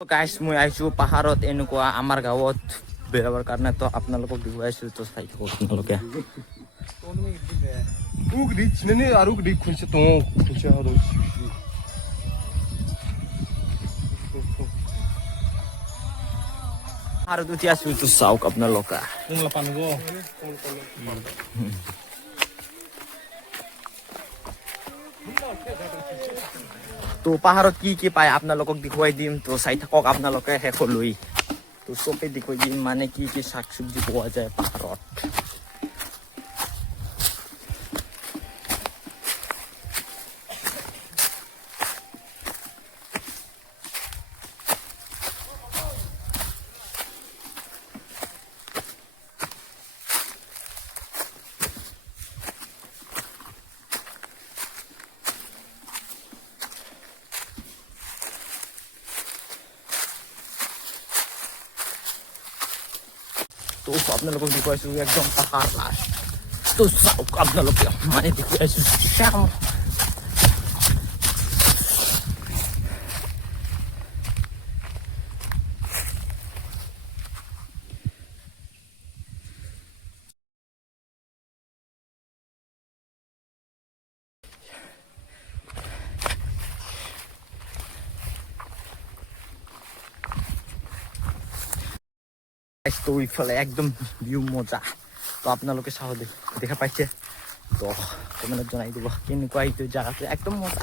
গাইছ মই আহিছো পাহাৰত এনেকুৱা আমাৰ গাঁৱত বেৰাবৰ কাৰণে তো আপোনালোকক দেখুৱাইছো তো চাই থাকক আপোনালোকে পাহাৰত উঠি আছো তো চাওক আপোনালোকে তো পাহাৰত কি পায় আপোনালোকক দেখুৱাই দিম তো চাই থাকক আপোনালোকে শেষলৈ তো চবে দেখুৱাই দিম মানে কি শাক চব্জি পোৱা যায় পাহাৰত তো আপোনালোকক দেখুৱাইছো একদম পাহাৰ লাষ্ট তো চাওক আপোনালোকে মানে দেখুৱাইছো তো ইফালে একদম ভিউ মজা তো আপোনালোকে চাব দেখা পাইছে তো কমেণ্টত জনাই দিব কেনেকুৱা এইটো জাগাটো একদম মজা